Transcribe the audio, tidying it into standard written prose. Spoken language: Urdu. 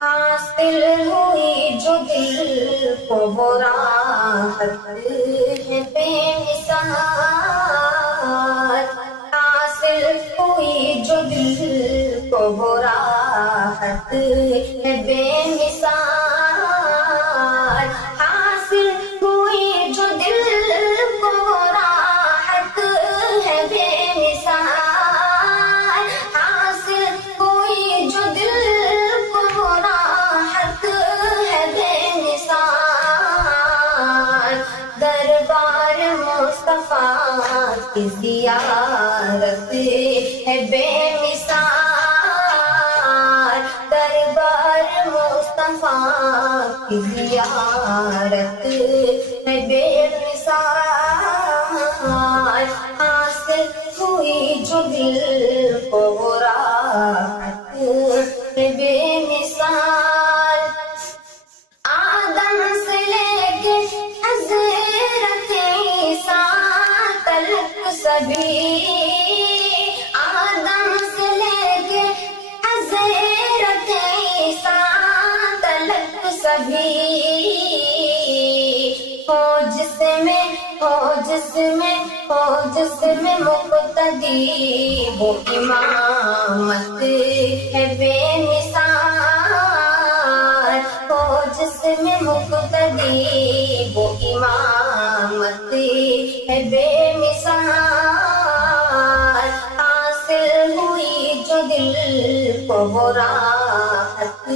حاصل ہوئی جو دل کو وہ راحت ہے بے مثال، حاصل ہوئی جو دل کو وہ راحت ہے بے مثال، حاصل ہوئی جو دل کو وہ راحت ہے بے مثال، حاصل ہوئی جو دل کو وہ راحت ہے بے مثال، دربار مصطفیٰ کی زیارت ہے بے مثال، دربار مصطفیٰ کی زیارت ہے بے مثال، حاصل ہوئی جو دل کو وہ راحت ہے بے مثال، آدم سے لے کے حضرت عیسیٰ تلک سبھی، آدم سے لے کے حضرت عیسیٰ تلک سبھی، ہو جس میں مقتدی وہ امامت ہے بے مثال، ہو جس میں مقتدی وہ امامت ہے بے مثال، حاصل ہوئی جو دل کو وہ راحت